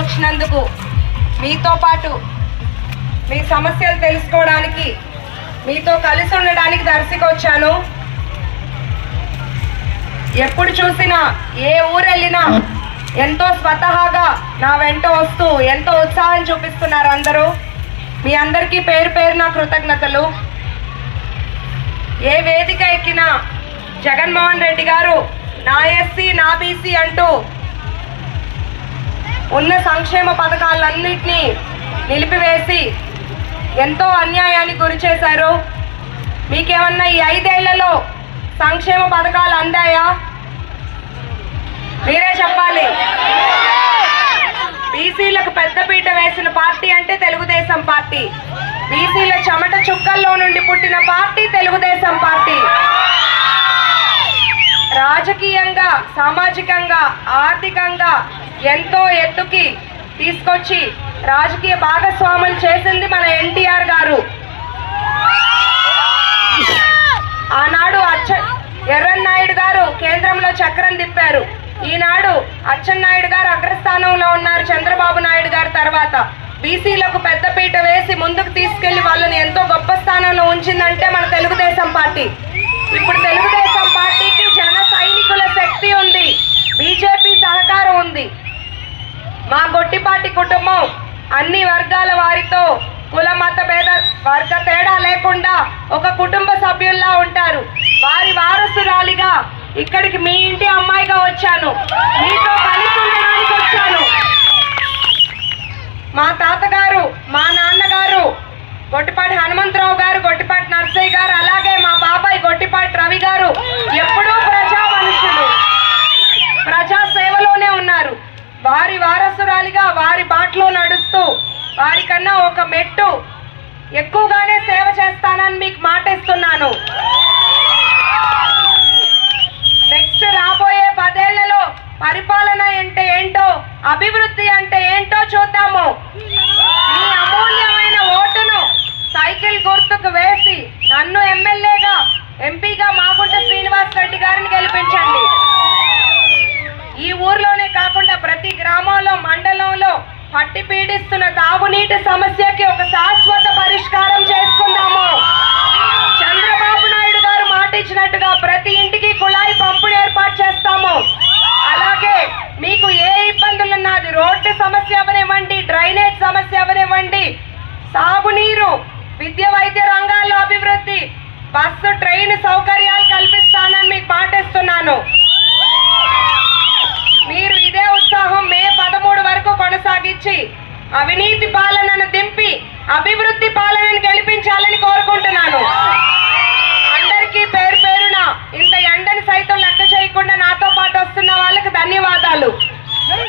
వచ్చినందుకు మీతో పాటు మీ సమస్యలు తెలుసుకోవడానికి మీతో కలిసి ఉండడానికి దర్శికి వచ్చాను. ఎప్పుడు చూసినా ఏ ఊరు వెళ్ళినా ఎంతో స్వతహాగా నా వెంట వస్తూ ఎంతో ఉత్సాహం చూపిస్తున్నారు అందరూ. మీ అందరికీ పేరు పేరు నా కృతజ్ఞతలు. ఏ వేదిక ఎక్కినా జగన్మోహన్ రెడ్డి గారు నా ఎస్సీ నా బీసీ అంటూ ఉన్న సంక్షేమ పథకాలన్నింటినీ నిలిపివేసి ఎంతో అన్యాయానికి గురి చేశారు మీకేమన్నా ఈ ఐదేళ్ళలో సంక్షేమ పథకాలు అందాయా? మీరే చెప్పాలి. బీసీలకు పెద్దపీట వేసిన పార్టీ అంటే తెలుగుదేశం పార్టీ. బీసీల చెమట చుక్కల్లో నుండి పుట్టిన పార్టీ తెలుగుదేశం పార్టీ. రాజకీయంగా సామాజికంగా ఆర్థికంగా ఎంతో ఎత్తుకి తీసుకొచ్చి రాజకీయ భాగస్వాములు చేసింది మన ఎన్టీఆర్ గారు. ఆనాడు అచ్చ ఎర్రన్నాయుడు గారు కేంద్రంలో చక్రం తిప్పారు. ఈనాడు అచ్చెన్నాయుడు గారు అగ్రస్థానంలో ఉన్నారు చంద్రబాబు నాయుడు గారు తర్వాత. బీసీలకు పెద్దపీట వేసి ముందుకు తీసుకెళ్ళి వాళ్ళని ఎంతో గొప్ప స్థానంలో ఉంచిందంటే మన తెలుగుదేశం పార్టీ. ఇప్పుడు తెలుగు మా గొట్టిపాటి కుటుంబం. అన్ని వర్గాల వారితో కుల మత భేద వర్గ తేడా లేకుండా ఒక కుటుంబ సభ్యుల్లా ఉంటారు. వారి వారసురాలిగా ఇక్కడికి మీ ఇంటి అమ్మాయిగా వచ్చాను. మీతో కలిసి ఉండడానికి వచ్చాను. మా తాతగారు మా నాన్నగారు గొట్టిపాటి హనుమంతరావు గారు గొట్టిపాటి నర్సయ్య గారు అలాగే మా బాబాయ్ గొట్టిపాటి రవి గారు ఎప్పుడూ ప్రజా మనుషులు ప్రజా సేవలోనే ఉన్నారు వారి వారసురాలిగా వారి బాటలో నడుస్తూ వారికన్నా ఒక మెట్టు ఎక్కువగానే సేవ చేస్తానని మీకు మాటిస్తున్నాను. నెక్స్ట్ రాబోయే పదేళ్ళలో పరిపాలన అంటే ఏంటో అభివృద్ధి అంటే ఏంటో చూద్దాం. పట్టి పీడిస్తున్న తాగునీటి సమస్యకి ఒక శాశ్వత పరిష్కారం చేసుకుందాము. చంద్రబాబు నాయుడు గారు మాట ఇచ్చినట్టుగా ప్రతి ఇంటికి కుళాయి పంపులు ఏర్పాటు చేస్తాము. అలాగే మీకు ఏ ఇబ్బందులు ఉన్నది రోడ్డు సమస్య అవనివ్వండి డ్రైనేజ్ సమస్య అవనివ్వండి. సాగునీరు విద్య వైద్య రంగాల్లో అభివృద్ధి బస్సు ట్రైన్ సౌకర్యాలు కల్పిస్తానని మీకు పాటిస్తున్నాను అవినీతి పాలనను దింపి అభివృద్ధి పాలనను గెలిపించాలని కోరుకుంటున్నాను.